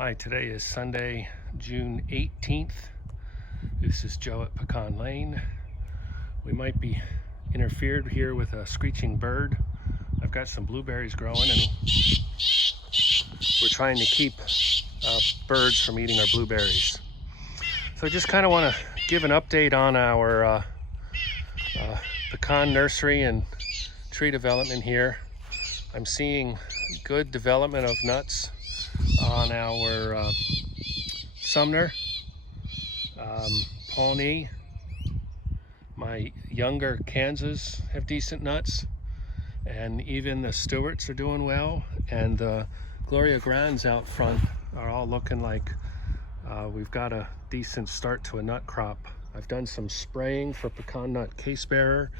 Hi, today is Sunday, June 18th. This is Joe at Pecan Lane. We might be interfered here with a screeching bird. I've got some blueberries growing and we're trying to keep birds from eating our blueberries. So I just kind of want to give an update on our pecan nursery and tree development here. I'm seeing good development of nuts on our Sumner, Pawnee. My younger Kansas have decent nuts, and even the Stewarts are doing well, and the Gloria Grands out front are all looking like we've got a decent start to a nut crop. I've done some spraying for pecan nut case bearer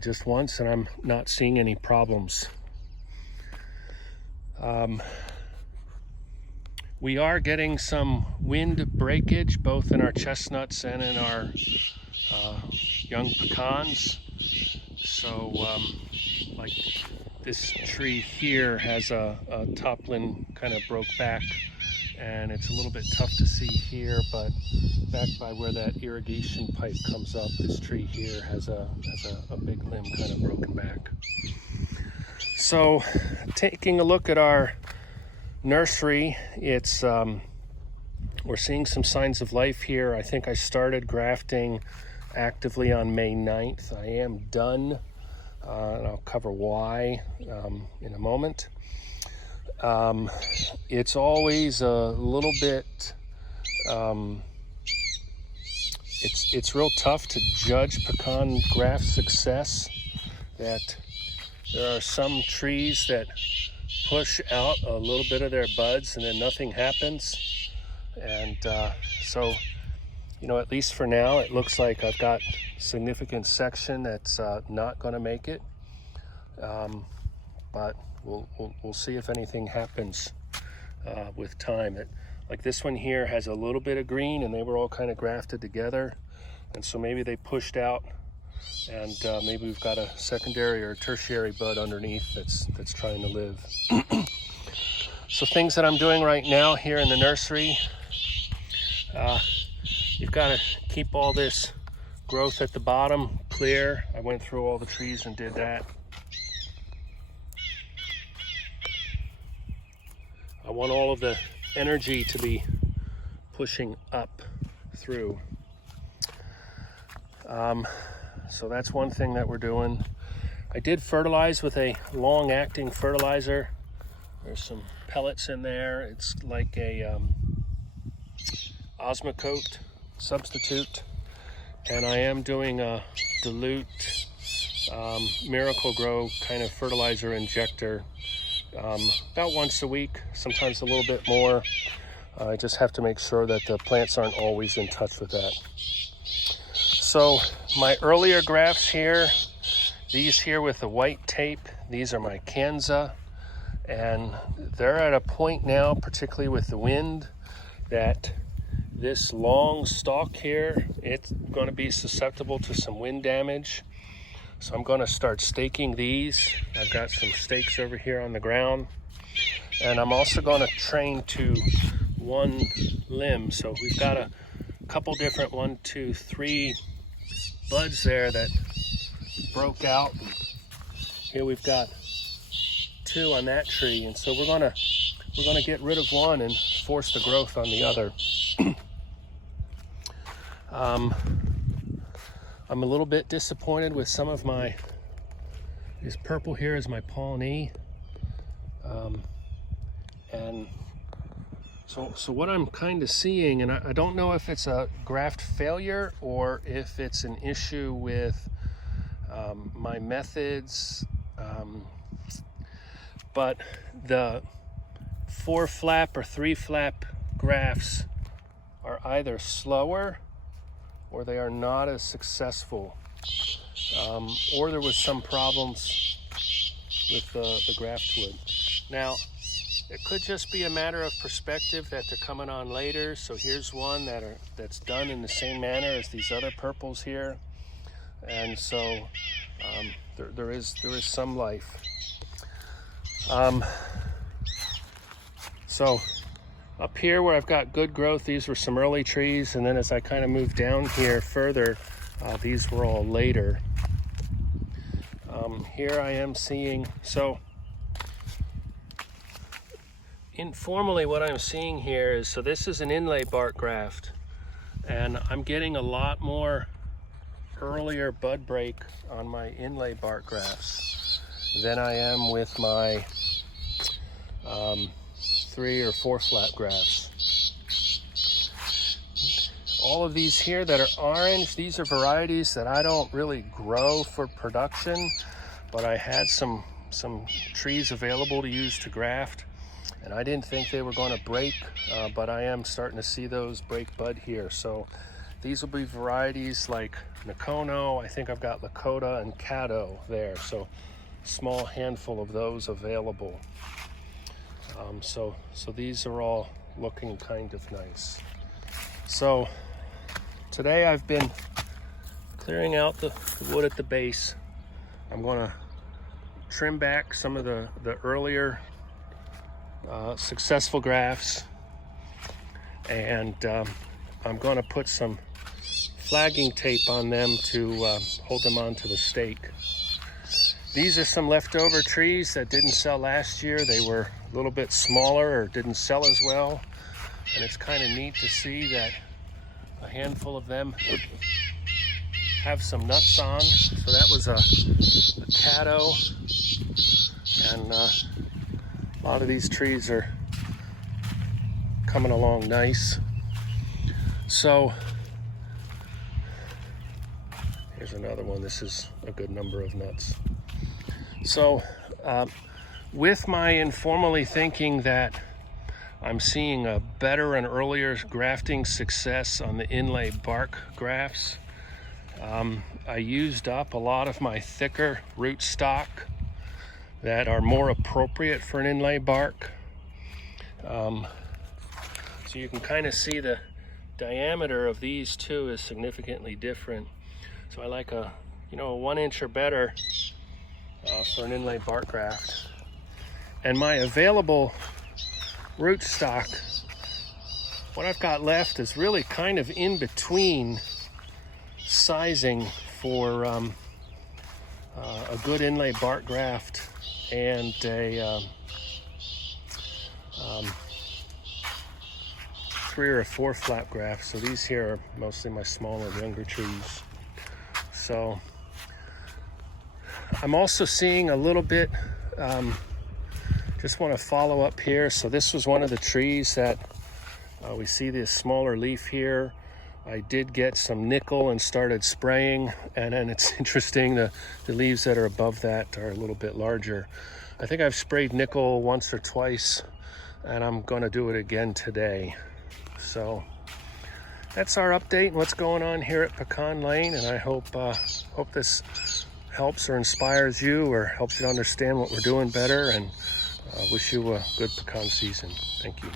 just once, and I'm not seeing any problems. We are getting some wind breakage both in our chestnuts and in our young pecans. So like this tree here has a top limb kind of broke back, and it's a little bit tough to see here, but back by where that irrigation pipe comes up, this tree here has a big limb kind of broken back. So taking a look at our nursery, it's we're seeing some signs of life here. I think I started grafting actively on May 9th. I am done, and I'll cover why in a moment. It's always a little bit it's real tough to judge pecan graft success. That there are some trees that push out a little bit of their buds and then nothing happens, and so at least for now it looks like I've got significant section that's not going to make it, but we'll see if anything happens with time. Like this one here has a little bit of green, and they were all kind of grafted together, and so maybe they pushed out, and maybe we've got a secondary or tertiary bud underneath that's trying to live. So things that I'm doing right now here in the nursery, you've got to keep all this growth at the bottom clear. I went through all the trees and did that. I want all of the energy to be pushing up through. So that's one thing that we're doing. I did fertilize with a long-acting fertilizer. There's some pellets in there. It's like a Osmocote substitute, and I am doing a dilute Miracle Grow kind of fertilizer injector about once a week, sometimes a little bit more. I just have to make sure that the plants aren't always in touch with that. So my earlier grafts here, these here with the white tape, these are my Kanza, and they're at a point now, particularly with the wind, that this long stalk here, it's going to be susceptible to some wind damage. So I'm going to start staking these. I've got some stakes over here on the ground, and I'm also going to train to one limb. So we've got a couple different 1, 2, 3 buds there that broke out. Here we've got 2 on that tree, and so we're gonna get rid of one and force the growth on the other. I'm a little bit disappointed with some of this purple here is my Pawnee, and so what I'm kind of seeing, and I don't know if it's a graft failure or if it's an issue with my methods, but the 4-flap or 3-flap grafts are either slower or they are not as successful, or there was some problems with the graft wood. Now, it could just be a matter of perspective that they're coming on later. So here's one that's done in the same manner as these other purples here, and so there is some life. So Up here where I've got good growth, these were some early trees, and then as I kind of moved down here further, these were all later. Here I am seeing, so informally what I'm seeing here is, so this is an inlay bark graft, and I'm getting a lot more earlier bud break on my inlay bark grafts than I am with my 3 or 4 flat grafts. All of these here that are orange, these are varieties that I don't really grow for production, but I had some trees available to use to graft, and I didn't think they were going to break, but I am starting to see those break bud here. So these will be varieties like Nakono. I think I've got Lakota and Caddo there, so small handful of those available. So these are all looking kind of nice. So today I've been clearing out the wood at the base. I'm going to trim back some of the earlier successful grafts, and I'm going to put some flagging tape on them to hold them onto the stake. These are some leftover trees that didn't sell last year. They were a little bit smaller or didn't sell as well, and it's kind of neat to see that a handful of them have some nuts on. So that was a Caddo, and a lot of these trees are coming along nice. So here's another one. This is a good number of nuts. So with my informally thinking that I'm seeing a better and earlier grafting success on the inlay bark grafts, I used up a lot of my thicker root stock that are more appropriate for an inlay bark. So you can kind of see the diameter of these two is significantly different. So I like a 1 inch or better for an inlay bark graft. And my available rootstock, what I've got left is really kind of in between sizing for a good inlay bark graft and a 3 or 4 flap grafts. So these here are mostly my smaller, younger trees. So I'm also seeing a little bit, just want to follow up here. So this was one of the trees that we see this smaller leaf here. I did get some nickel and started spraying, and then it's interesting, the leaves that are above that are a little bit larger. I think I've sprayed nickel once or twice, and I'm going to do it again today. So that's our update and what's going on here at Pecan Lane, and I hope this helps or inspires you or helps you to understand what we're doing better, and wish you a good pecan season. Thank you.